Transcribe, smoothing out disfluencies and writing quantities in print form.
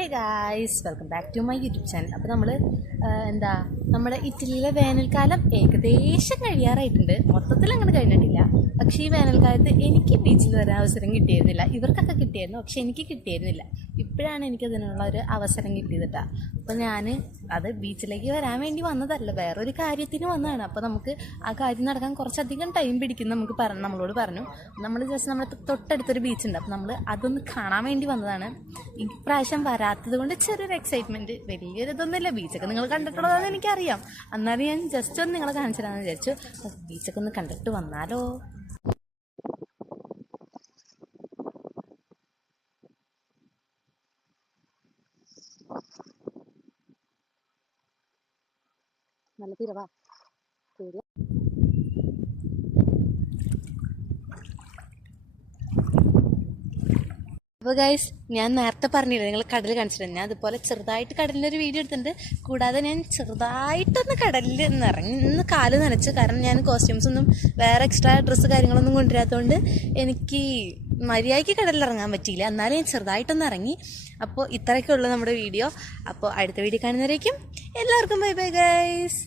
Hey guys, welcome back to my YouTube channel. അപ്പോൾ നമ്മുടെ ഇറ്റലിയിലെ വേനൽക്കാലം ഏകദേശം കഴിയാറായിട്ടുണ്ട്. മൊത്തത്തിൽ അങ്ങനെ കഴിഞ്ഞിട്ടില്ല. പക്ഷേ ഈ വേനൽക്കാലത്ത് എനിക്ക് ബീച്ചിൽ വരാൻ അവസരം കിട്ടിയിരുന്നില്ല. ഇവർക്കൊക്കെ കിട്ടിയിരുന്നു, പക്ഷെ എനിക്ക് കിട്ടിയിരുന്നില്ല. ഇപ്പോഴാണ് എനിക്കതിനുള്ള ഒരു അവസരം കിട്ടിയതിട്ടാ. അപ്പോൾ ഞാൻ അത് ബീച്ചിലേക്ക് വരാൻ വേണ്ടി വന്നതല്ല, വേറൊരു കാര്യത്തിന് വന്നതാണ്. അപ്പോൾ നമുക്ക് ആ കാര്യം നടക്കാൻ കുറച്ചധികം ടൈം പിടിക്കും. നമ്മളോട് പറഞ്ഞു നമ്മൾ ജസ്റ്റ് നമ്മുടെ തൊട്ടടുത്തൊരു ബീച്ചുണ്ട്, അപ്പോൾ നമ്മൾ അതൊന്ന് കാണാൻ വേണ്ടി വന്നതാണ്. ഇപ്രാവശ്യം വരാത്തത് കൊണ്ട് ചെറിയൊരു എക്സൈറ്റ്മെൻറ്റ്, വലിയൊരു ഇതൊന്നുമില്ല. ബീച്ചൊക്കെ നിങ്ങൾ കണ്ടിട്ടുള്ളതെന്ന് എനിക്കറിയാം. എന്നാലും ഞാൻ ജസ്റ്റ് ഒന്ന് നിങ്ങളെ കാണിച്ചു തരാമെന്ന് വിചാരിച്ചു. ബീച്ചൊക്കെ ഒന്ന് കണ്ടിട്ട് വന്നാലോ. നല്ല തിരവാ. അപ്പോൾ ഗൈസ്, ഞാൻ നേരത്തെ പറഞ്ഞില്ല നിങ്ങൾ കടൽ കാണിച്ചിട്ടുണ്ട്. ഞാൻ അതുപോലെ ചെറുതായിട്ട് കടലിൻ്റെ ഒരു വീഡിയോ എടുത്തിട്ടുണ്ട്. കൂടാതെ ഞാൻ ചെറുതായിട്ടൊന്ന് കടലിൽ ഇറങ്ങി കാല് നനച്ചു. കാരണം ഞാൻ കോസ്റ്റ്യൂംസ് ഒന്നും വേറെ എക്സ്ട്രാ ഡ്രസ്സ് കാര്യങ്ങളൊന്നും കൊണ്ടുവരാത്തതുകൊണ്ട് എനിക്ക് മര്യാദയ്ക്ക് കടലിൽ ഇറങ്ങാൻ പറ്റിയില്ല. എന്നാലും ഞാൻ ചെറുതായിട്ടൊന്ന് ഇറങ്ങി. അപ്പോൾ ഇത്രയൊക്കെ ഉള്ളൂ നമ്മുടെ വീഡിയോ. അപ്പോൾ അടുത്ത വീഡിയോ കാണുന്നവരേക്കും എല്ലാവർക്കും ബൈ ബൈ ഗൈസ്.